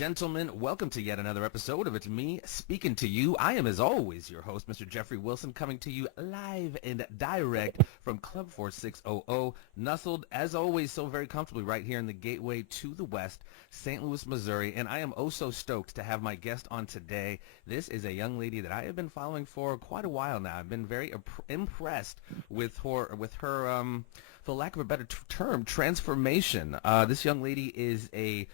gentlemen, welcome to yet another episode of It's Me Speaking to You. I am, as always, your host, Mr. Jeffrey Wilson, coming to you live and direct from Club 4600, nestled, as always, so very comfortably right here in the gateway to the west, St. Louis, Missouri. And I am oh so stoked to have my guest on today. This is a young lady that I have been following for quite a while now. I've been very impressed with her, for lack of a better term, transformation. This young lady is a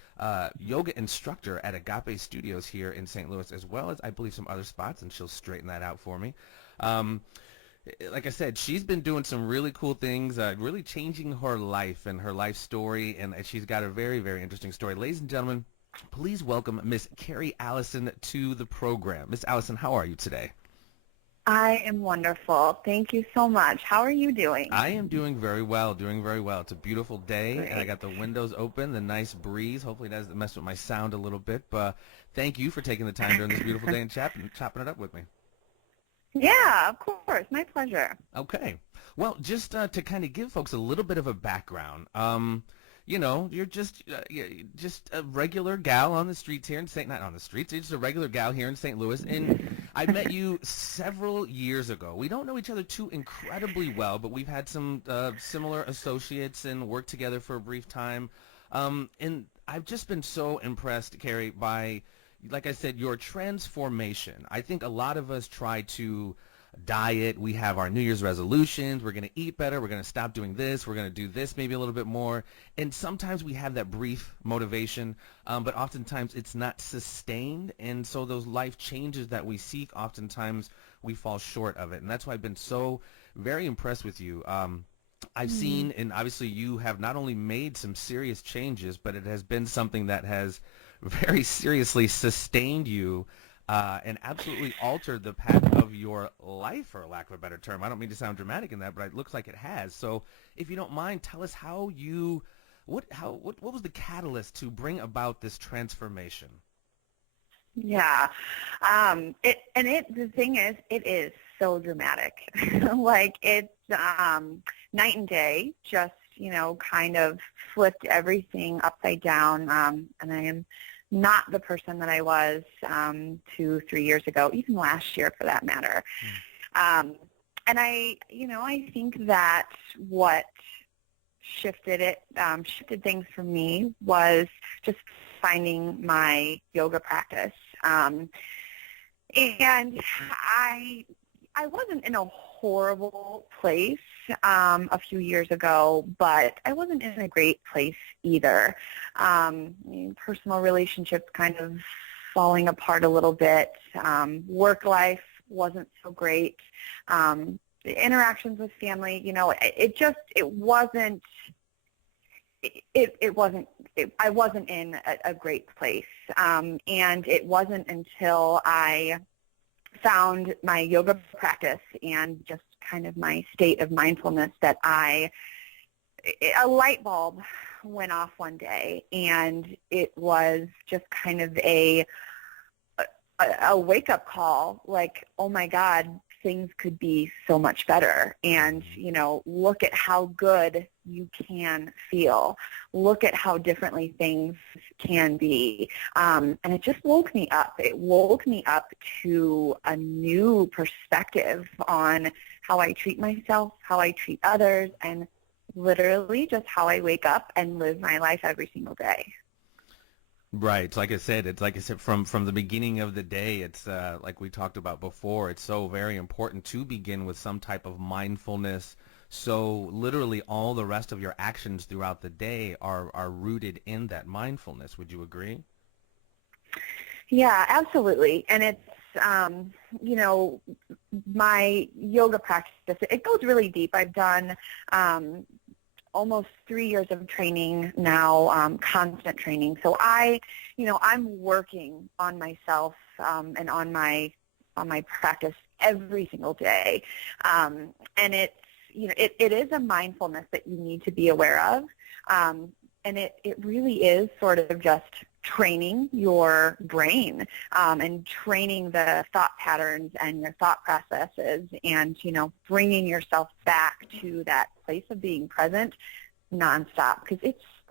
yoga instructor at Agape Studios here in St. Louis, as well as, I believe, some other spots, and she'll straighten that out for me. Like I said, she's been doing some really cool things, really changing her life and her life story, and she's got a very, very interesting story. Ladies and gentlemen, please welcome Miss Keri Allison to the program. Miss Allison, how are you today? I am wonderful. Thank you so much. How are you doing? I am doing very well, It's a beautiful day, Great. And I got the windows open, the nice breeze. Hopefully it doesn't mess with my sound a little bit, but thank you for taking the time during this beautiful day and chopping it up with me. Yeah, of course. My pleasure. Okay. Well, just to kind of give folks a little bit of a background, you're just a regular gal on the streets here in not on the streets, you're just a regular gal here in St. Louis, and I met you several years ago. We don't know each other too incredibly well, but we've had some similar associates and worked together for a brief time, and I've just been so impressed, Keri, by, like I said, your transformation. I think a lot of us try to diet. We have our New Year's resolutions. We're going to eat better. We're going to stop doing this. We're going to do this maybe a little bit more. And sometimes we have that brief motivation, but oftentimes it's not sustained. And so those life changes that we seek, oftentimes we fall short of it. And that's why I've been so very impressed with you. I've seen, and obviously you have not only made some serious changes, but it has been something that has very seriously sustained you and absolutely altered the path of your life, for lack of a better term. I don't mean to sound dramatic in that, but it looks like it has. So if you don't mind, tell us what was the catalyst to bring about this transformation? Yeah. The thing is, it is so dramatic. Like, it's night and day, just, kind of flipped everything upside down. And I am not the person that I was 2-3 years ago, even last year for that matter. And I think that what shifted things for me was just finding my yoga practice. And I wasn't in a horrible place a few years ago, but I wasn't in a great place either. Personal relationships kind of falling apart a little bit. Work life wasn't so great. The interactions with family, I wasn't in a great place. And it wasn't until I found my yoga practice and just kind of my state of mindfulness that a light bulb went off one day, and it was just kind of a wake-up call, like, oh my God, things could be so much better. And, look at how good you can feel. Look at how differently things can be. And it just woke me up. It woke me up to a new perspective on how I treat myself, how I treat others, and literally just how I wake up and live my life every single day. Right. Like I said, from the beginning of the day, it's like we talked about before, it's so very important to begin with some type of mindfulness. So literally all the rest of your actions throughout the day are rooted in that mindfulness. Would you agree? Yeah, absolutely. And it's, my yoga practice, it goes really deep. I've done almost 3 years of training now, constant training. So I'm working on myself and on my practice every single day. And it's, it is a mindfulness that you need to be aware of. And it really is sort of just training your brain and training the thought patterns and your thought processes and, bringing yourself back to that place of being present nonstop, because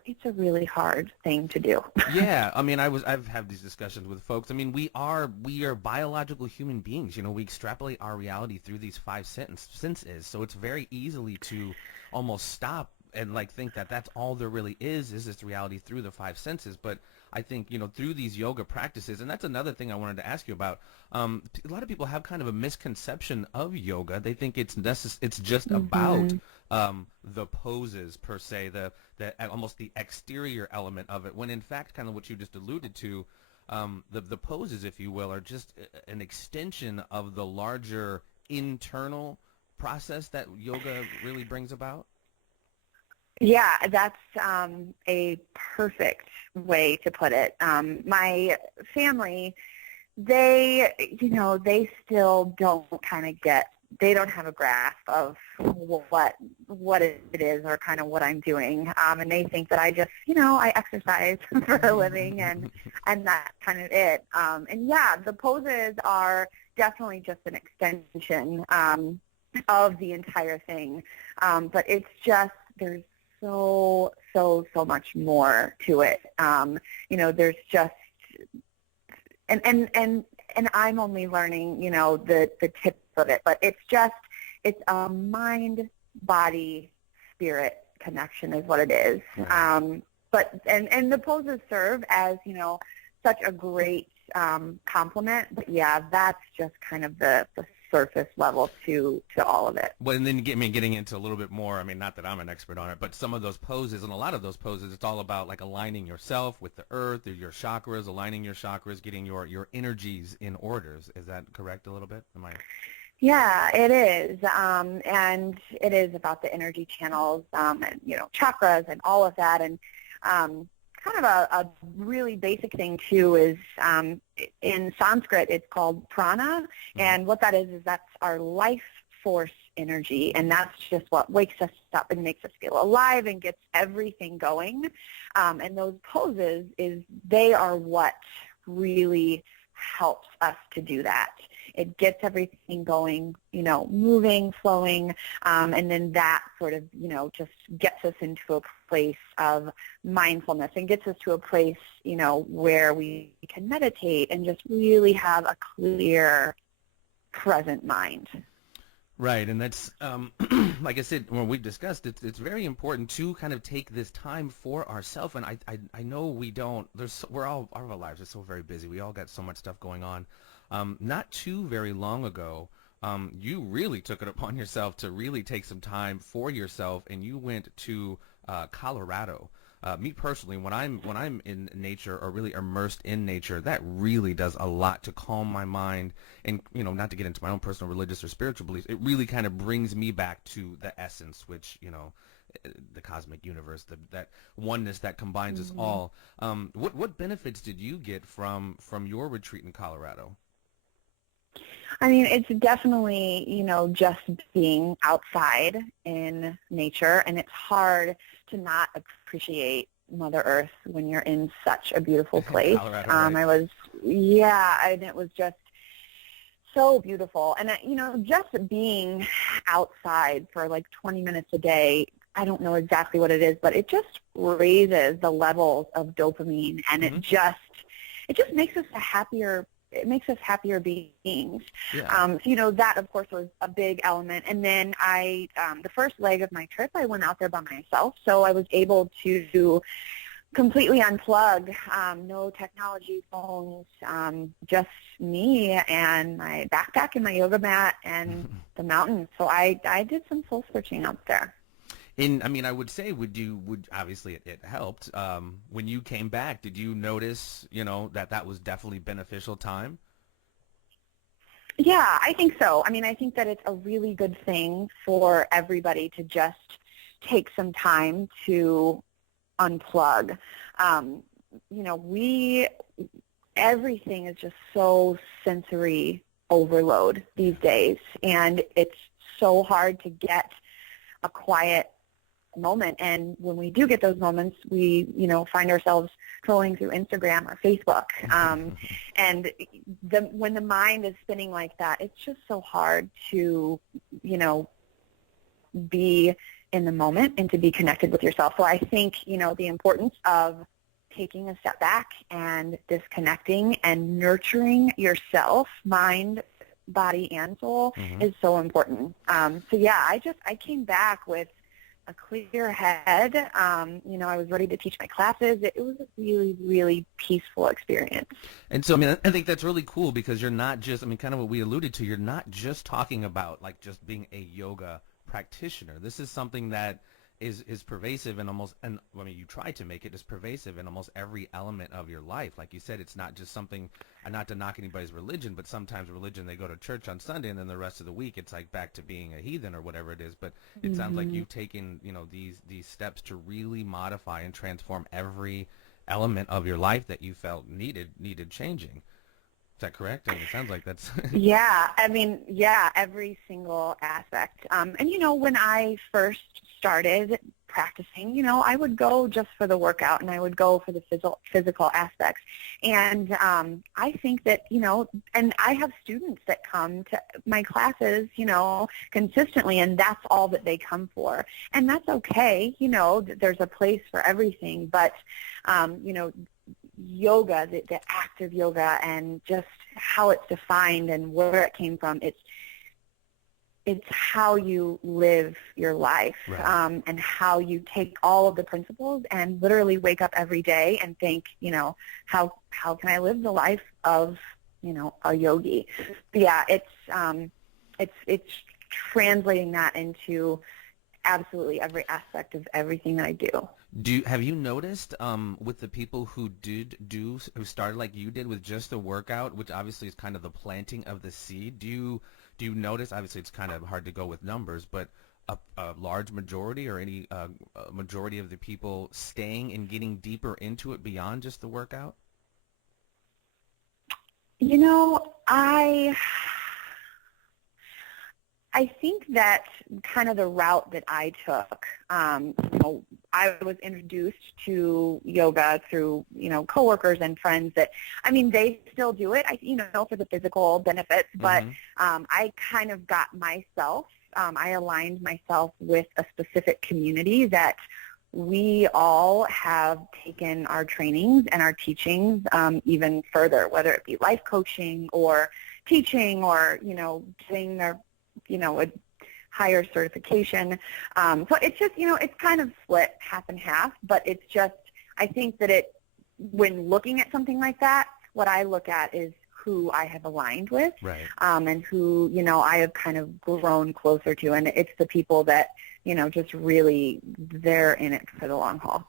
it's a really hard thing to do. Yeah, I mean, I've had these discussions with folks. I mean, we are biological human beings. You know, we extrapolate our reality through these five senses. So it's very easily to almost stop and like think that that's all there really is this reality through the five senses. But I think, you know, through these yoga practices, and that's another thing I wanted to ask you about. A lot of people have kind of a misconception of yoga. They think it's just about Hmm. the poses per se, the almost the exterior element of it. When in fact, kind of what you just alluded to, the poses, if you will, are just an extension of the larger internal process that yoga really brings about. Yeah, that's a perfect way to put it. My family, they still don't kind of get, they don't have a grasp of what it is or kind of what I'm doing. And they think that I just, I exercise for a living and that's kind of it. And yeah, the poses are definitely just an extension of the entire thing. But it's just, there's so much more to it. There's just, and I'm only learning, the tips of it, but it's a mind, body, spirit connection is what it is. Right. And the poses serve as, such a great complement. But yeah, that's just kind of the surface level to all of it. Well, and then getting into a little bit more, I mean, not that I'm an expert on it, but some of those poses, and a lot of those poses, it's all about like aligning yourself with the earth, or your chakras, aligning your chakras, getting your energies in orders. Is that correct a little bit? Am I? Yeah, it is. And it is about the energy channels, and, chakras and all of that. And kind of a really basic thing, too, is in Sanskrit, it's called prana. And what that is that's our life force energy. And that's just what wakes us up and makes us feel alive and gets everything going. And those poses, they are what really helps us to do that. It gets everything going, moving, flowing, and then that sort of, just gets us into a place of mindfulness and gets us to a place, where we can meditate and just really have a clear, present mind. Right, and that's like I said when we discussed it, it's very important to kind of take this time for ourselves. And I know we don't. Our lives are so very busy. We all got so much stuff going on. Not too very long ago, you really took it upon yourself to really take some time for yourself, and you went to Colorado. Me personally, when I'm in nature or really immersed in nature, that really does a lot to calm my mind. And not to get into my own personal religious or spiritual beliefs, it really kind of brings me back to the essence, which the cosmic universe, that oneness that combines us all. What benefits did you get from your retreat in Colorado? I mean, it's definitely, just being outside in nature, and it's hard to not appreciate Mother Earth when you're in such a beautiful place. Colorado, right? And it was just so beautiful. And, just being outside for like 20 minutes a day, I don't know exactly what it is, but it just raises the levels of dopamine, and it just makes us happier beings. Yeah. So, that, of course, was a big element. And then the first leg of my trip, I went out there by myself. So I was able to completely unplug, no technology, phones, just me and my backpack and my yoga mat and the mountains. So I did some soul searching out there. I mean, I would say, obviously it helped. When you came back, did you notice, that was definitely beneficial time? Yeah, I think so. I mean, I think that it's a really good thing for everybody to just take some time to unplug. Everything is just so sensory overload these days, and it's so hard to get a quiet moment. And when we do get those moments, we, find ourselves scrolling through Instagram or Facebook. And when the mind is spinning like that, it's just so hard to, be in the moment and to be connected with yourself. So I think, the importance of taking a step back and disconnecting and nurturing yourself, mind, body, and soul is so important. I came back with a clear head. I was ready to teach my classes. It was a really, really peaceful experience. And so, I think that's really cool because you're not just, kind of what we alluded to, you're not just talking about like just being a yoga practitioner. This is something that is pervasive in you try to make it as pervasive in almost every element of your life. Like you said, it's not just something, not to knock anybody's religion, but sometimes religion, they go to church on Sunday and then the rest of the week it's like back to being a heathen or whatever it is. But it sounds like you've taken, these steps to really modify and transform every element of your life that you felt needed changing. Is that correct? It sounds like that's... Yeah, every single aspect. When I first started practicing, I would go just for the workout and I would go for the physical aspects. And I think that, and I have students that come to my classes, consistently, and that's all that they come for. And that's okay, there's a place for everything. But, yoga, the act of yoga and just how it's defined and where it came from, it's how you live your life, right. And how you take all of the principles and literally wake up every day and think, how can I live the life of, a yogi? Yeah, it's translating that into absolutely every aspect of everything that I do. Have you noticed with the people who who started like you did with just the workout, which obviously is kind of the planting of the seed? Do you notice? Obviously, it's kind of hard to go with numbers, but a large majority or any majority of the people staying and getting deeper into it beyond just the workout? I think that kind of the route that I took, I was introduced to yoga through, coworkers and friends that, they still do it, for the physical benefits, but I kind of got myself, I aligned myself with a specific community that we all have taken our trainings and our teachings even further, whether it be life coaching or teaching or, getting their a higher certification. So it's just, it's kind of split half and half, but it's just, I think that when looking at something like that, what I look at is who I have aligned with, right. And who, I have kind of grown closer to. And it's the people that, just really, they're in it for the long haul.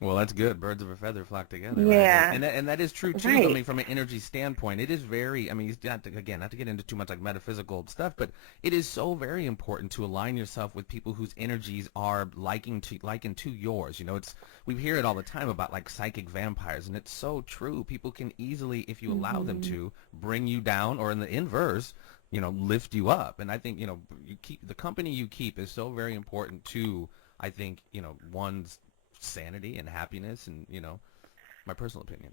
Well, that's good. Birds of a feather flock together. Yeah. Right? And that is true, too. Right. From an energy standpoint, it is very, not to get into too much like metaphysical stuff, but it is so very important to align yourself with people whose energies are likened to yours. We hear it all the time about like psychic vampires, and it's so true. People can easily, if you allow them to, bring you down, or in the inverse, lift you up. And I think, the company you keep is so very important to, I think, one's sanity and happiness and, my personal opinion.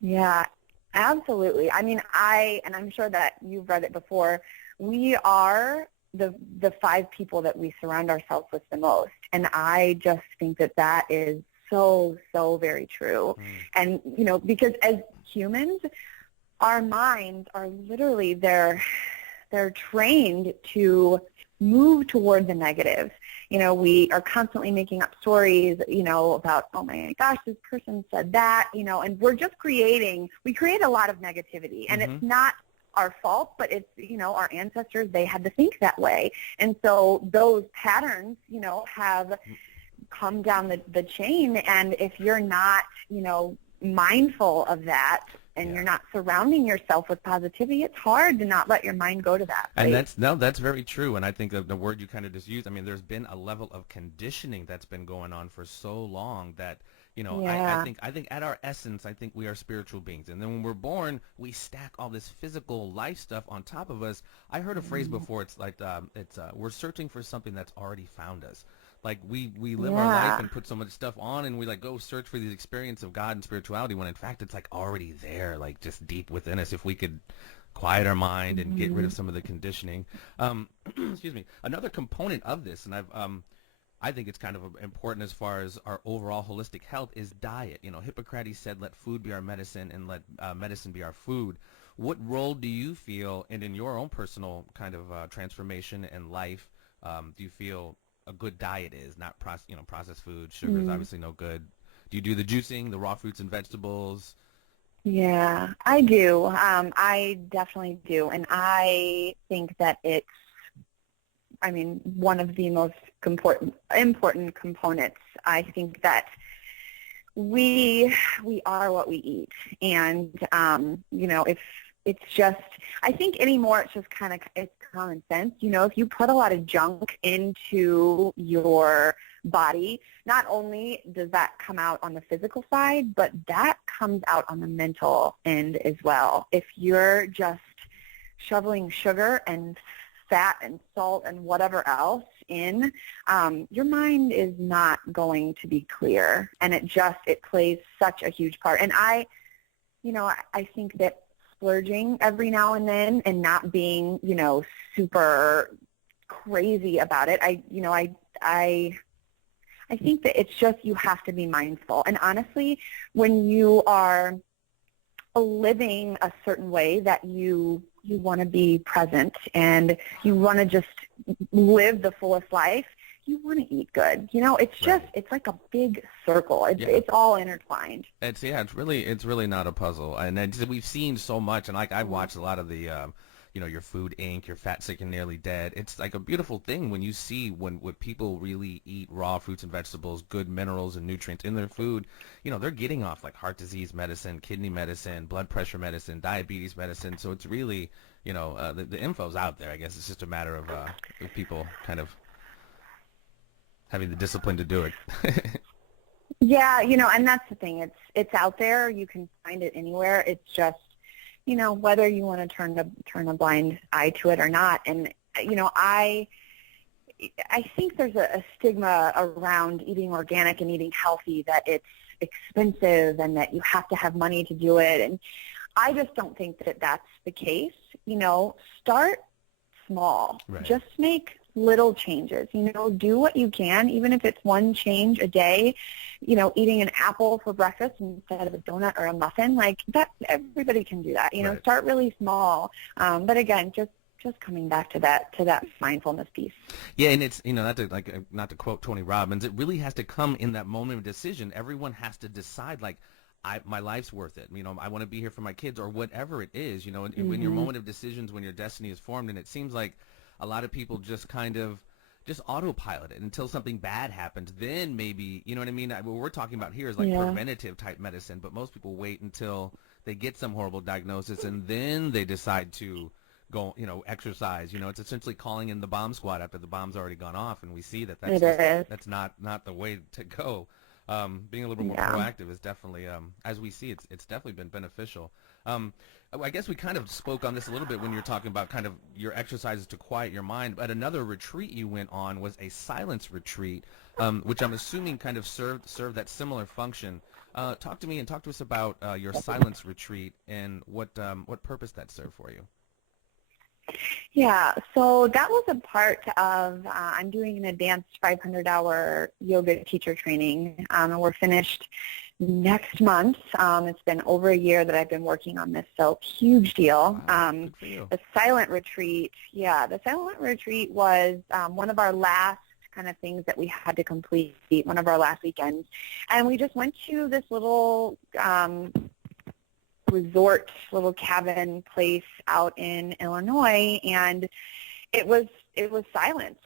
Yeah, absolutely. And I'm sure that you've read it before, we are the 5 people that we surround ourselves with the most. And I just think that is so, so very true. And, because as humans, our minds are literally, they're trained to move toward the negative. We are constantly making up stories, about, oh my gosh, this person said that, and we create a lot of negativity. And it's not our fault, but it's, our ancestors, they had to think that way. And so those patterns, have come down the chain. And if you're not, mindful of that, and you're not surrounding yourself with positivity, it's hard to not let your mind go to that place. And that's very true. And I think the word you kind of just used, there's been a level of conditioning that's been going on for so long that, I think at our essence, I think we are spiritual beings. And then when we're born, we stack all this physical life stuff on top of us. I heard a phrase before. It's like, we're searching for something that's already found us. Like we live our life and put so much stuff on, and we like go search for the experience of God and spirituality when in fact it's like already there, like just deep within us if we could quiet our mind and get rid of some of the conditioning. Excuse me. Another component of this, and I think it's kind of important as far as our overall holistic health is diet. Hippocrates said, "Let food be our medicine, and let medicine be our food." What role do you feel, and in your own personal kind of transformation and life, do you feel a good diet is? Not processed food, sugar is Mm. obviously no good. Do you do the juicing, the raw fruits and vegetables? Yeah, I do. I definitely do. And I think that it's, one of the most important components. I think that we are what we eat. And, if it's just, I think anymore it's just it's common sense. If you put a lot of junk into your body, not only does that come out on the physical side, but that comes out on the mental end as well. If you're just shoveling sugar and fat and salt and whatever else in, your mind is not going to be clear, and it plays such a huge part. And I think that splurging every now and then and not being, super crazy about it, I think that it's just you have to be mindful. And honestly, when you are living a certain way that you want to be present and you want to just live the fullest life, you want to eat good. It's just, Right. it's like a big circle. Yeah. It's all intertwined. It's really not a puzzle, and we've seen so much, and like I've watched a lot of the, your Food Inc., your Fat, Sick, and Nearly Dead. It's like a beautiful thing when you see when people really eat raw fruits and vegetables, good minerals and nutrients in their food. They're getting off like heart disease medicine, kidney medicine, blood pressure medicine, diabetes medicine. So it's really, the info's out there. I guess it's just a matter of people kind of having the discipline to do it. Yeah, and that's the thing. It's out there. You can find it anywhere. It's just, whether you want to turn a blind eye to it or not. And I think there's a stigma around eating organic and eating healthy, that it's expensive and that you have to have money to do it. And I just don't think that that's the case. Start small. Right. Just make little changes. Do what you can, even if it's one change a day. Eating an apple for breakfast instead of a donut or a muffin, like that. Everybody can do that. Right. Start really small. But again, just coming back to that mindfulness piece. Yeah, and it's not to quote Tony Robbins, it really has to come in that moment of decision. Everyone has to decide, like, my life's worth it. I want to be here for my kids or whatever it is. And when your moment of decisions, when your destiny is formed, and it seems like a lot of people just kind of just autopilot it until something bad happens. Then maybe, you know what I mean? What we're talking about here is like preventative type medicine, but most people wait until they get some horrible diagnosis and then they decide to go, exercise. It's essentially calling in the bomb squad after the bomb's already gone off, and we see that's not the way to go. Being a little bit more proactive is definitely, as we see, it's definitely been beneficial. I guess we kind of spoke on this a little bit when you're talking about kind of your exercises to quiet your mind, but another retreat you went on was a silence retreat, which I'm assuming kind of served that similar function. Talk to us about your silence retreat and what purpose that served for you. Yeah, so that was a part of, I'm doing an advanced 500-hour yoga teacher training, and we're finished next month. It's been over a year that I've been working on this, so huge deal. Wow, good for you. The silent retreat was one of our last kind of things that we had to complete, one of our last weekends. And we just went to this little resort, little cabin place out in Illinois, and it was silent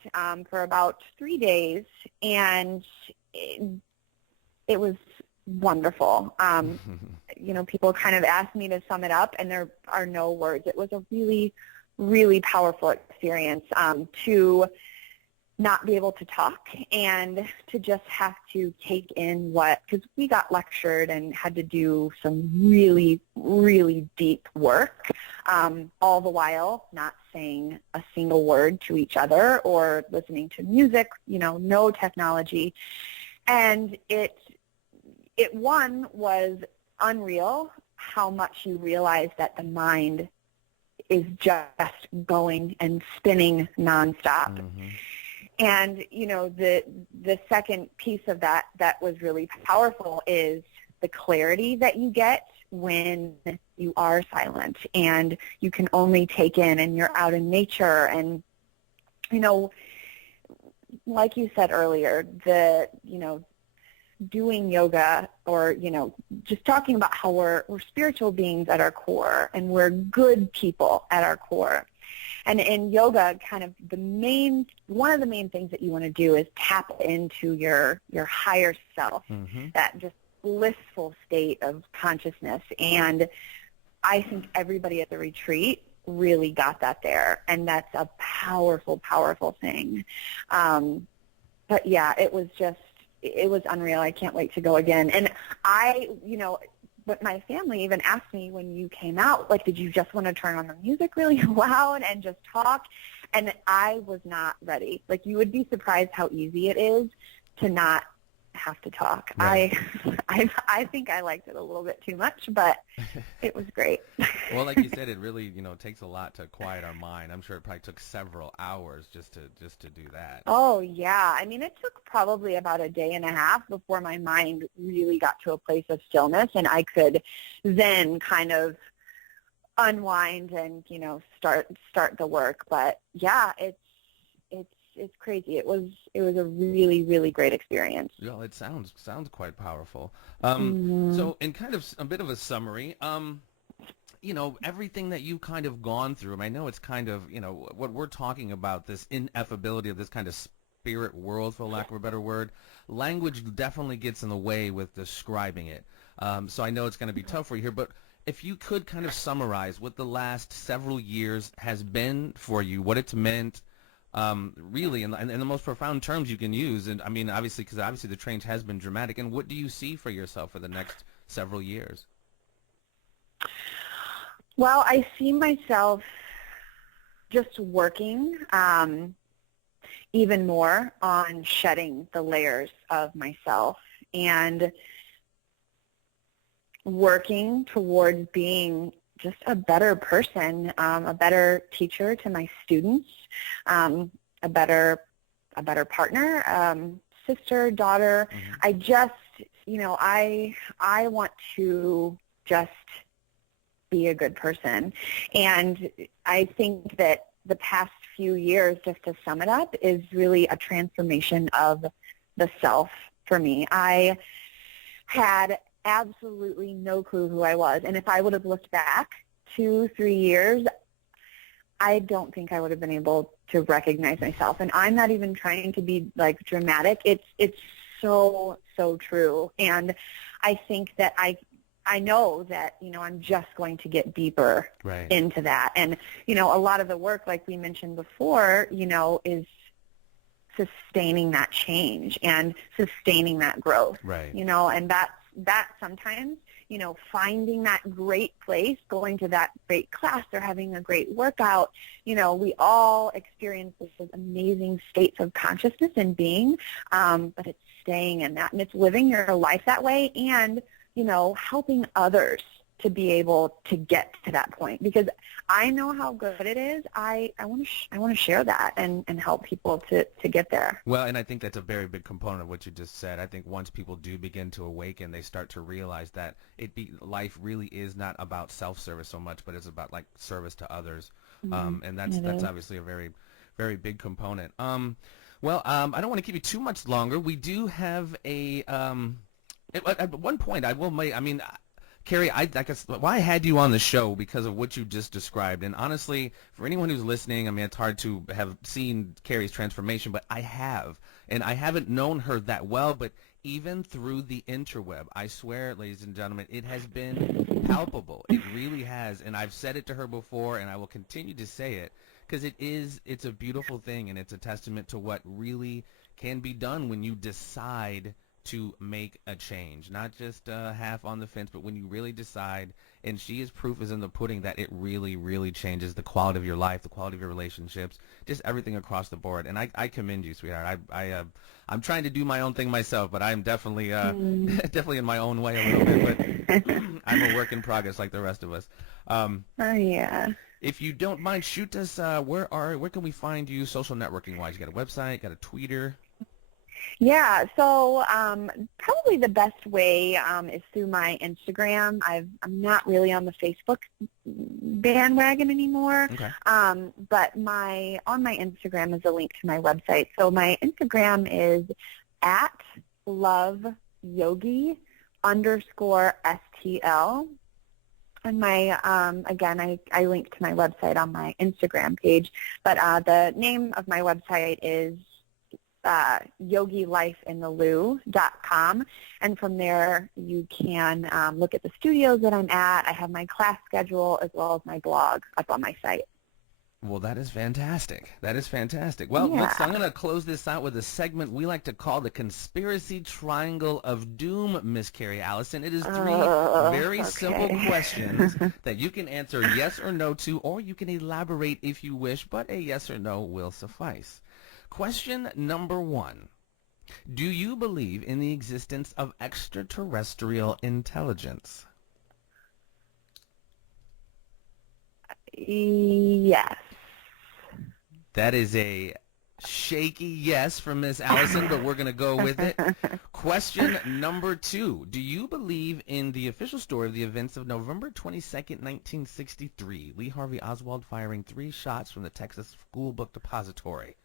for about 3 days, and it was wonderful. People kind of asked me to sum it up, and there are no words. It was a really, really powerful experience to not be able to talk and to just have to take in because we got lectured and had to do some really, really deep work, all the while not saying a single word to each other or listening to music, no technology. And it was unreal how much you realize that the mind is just going and spinning nonstop. Mm-hmm. And, the second piece of that was really powerful is the clarity that you get when you are silent and you can only take in and you're out in nature. And, like you said earlier, doing yoga or, just talking about how we're spiritual beings at our core and we're good people at our core. And in yoga, kind of one of the main things that you want to do is tap into your higher self, that just blissful state of consciousness. And I think everybody at the retreat really got that there. And that's a powerful, powerful thing. But yeah, it was unreal. I can't wait to go again. And but my family even asked me when you came out, like, did you just want to turn on the music really loud and just talk? And I was not ready. Like, you would be surprised how easy it is to not have to talk. Right. I think I liked it a little bit too much, but it was great. Well, like you said, it really, takes a lot to quiet our mind. I'm sure it probably took several hours just to do that. Oh, yeah. I mean, it took probably about a day and a half before my mind really got to a place of stillness, and I could then kind of unwind and, start the work. But yeah, it's crazy. It was a really, really great experience. Well, it sounds quite powerful. So in kind of a bit of a summary, everything that you've kind of gone through, I know it's kind of, what we're talking about, this ineffability of this kind of spirit world, for lack of a better word, language definitely gets in the way with describing it. So I know it's going to be tough for you here, but if you could kind of summarize what the last several years has been for you, what it's meant, really, in the most profound terms you can use, and I mean, obviously, because obviously the change has been dramatic, and what do you see for yourself for the next several years? Well, I see myself just working even more on shedding the layers of myself and working towards being just a better person, a better teacher to my students, a better partner, sister, daughter. I just, I want to just be a good person. And I think that the past few years, just to sum it up, is really a transformation of the self for me. I had absolutely no clue who I was. And if I would have looked back 2-3 years, I don't think I would have been able to recognize myself. And I'm not even trying to be like dramatic. It's so true. And I think that I know that, I'm just going to get deeper into that. And, a lot of the work, like we mentioned before, is sustaining that change and sustaining that growth, and that sometimes, finding that great place, going to that great class or having a great workout, we all experience this amazing states of consciousness and being, but it's staying in that, and it's living your life that way, and, helping others to be able to get to that point, because I know how good it is. I want to share that and help people to get there. Well, and I think that's a very big component of what you just said. I think once people do begin to awaken, they start to realize that life really is not about self-service so much, but it's about like service to others. And that's obviously a very, very big component. I don't want to keep you too much longer. We do have at one point Keri, I guess I had you on the show because of what you just described. And honestly, for anyone who's listening, it's hard to have seen Keri's transformation, but I have. And I haven't known her that well, but even through the interweb, I swear, ladies and gentlemen, it has been palpable. It really has. And I've said it to her before, and I will continue to say it, because it's a beautiful thing, and it's a testament to what really can be done when you decide to make a change, not just half on the fence, but when you really decide. And proof is in the pudding that it really, really changes the quality of your life, the quality of your relationships, just everything across the board. And I commend you, sweetheart. I'm trying to do my own thing myself, but I'm definitely definitely in my own way a little bit. But I'm a work in progress, like the rest of us. Yeah. If you don't mind, shoot us. Where can we find you social networking wise? You got a website? Got a Twitter? Yeah, so probably the best way is through my Instagram. I'm not really on the Facebook bandwagon anymore, Okay. but on my Instagram is a link to my website. So my Instagram is at loveyogi_STL. And my, again, I link to my website on my Instagram page, but the name of my website is yogilifeintheloo.com, and from there you can look at the studios that I'm at. I have my class schedule as well as my blog up on my site. Well, that is fantastic. That is fantastic. Well, Yeah. I'm going to close this out with a segment we like to call the Conspiracy Triangle of Doom, Miss Keri Allison. It is three very simple questions that you can answer yes or no to, or you can elaborate if you wish, but a yes or no will suffice. Question number 1. Do you believe in the existence of extraterrestrial intelligence? Yes. That is a shaky yes from Miss Allison, but we're going to go with it. Question number 2. Do you believe in the official story of the events of November 22nd, 1963, Lee Harvey Oswald firing 3 shots from the Texas School Book Depository?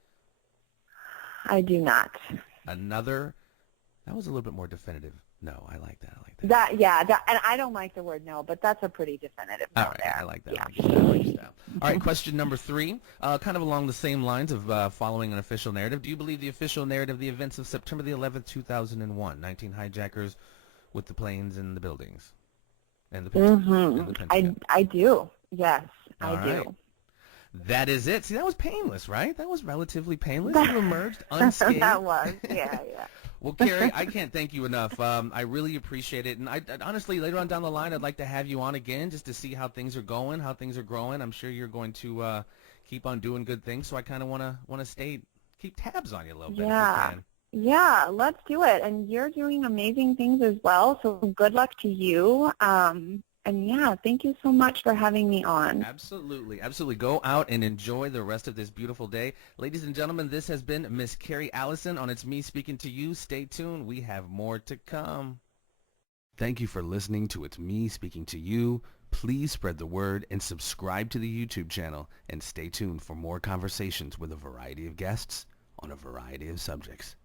I do not. That was a little bit more definitive. No, I like that. And I don't like the word no, but that's a pretty definitive no. All right, there. I like that. Yeah. I like that. All right, question number 3, kind of along the same lines of following an official narrative. Do you believe the official narrative of the events of September the 11th, 2001, 19 hijackers with the planes and the buildings? And the Pentagon? I do. Yes, All I do. right. That is it. See, that was painless, right? That was relatively painless. You emerged unscathed. That was, yeah. Well, Keri, I can't thank you enough. I really appreciate it. And I honestly, later on down the line, I'd like to have you on again just to see how things are going, how things are growing. I'm sure you're going to keep on doing good things. So I kind of want to keep tabs on you a little bit. Yeah. If we can. Yeah, let's do it. And you're doing amazing things as well. So good luck to you. And yeah, thank you so much for having me on. Absolutely. Absolutely. Go out and enjoy the rest of this beautiful day. Ladies and gentlemen, this has been Miss Keri Allison on It's Me Speaking to You. Stay tuned. We have more to come. Thank you for listening to It's Me Speaking to You. Please spread the word and subscribe to the YouTube channel, and stay tuned for more conversations with a variety of guests on a variety of subjects.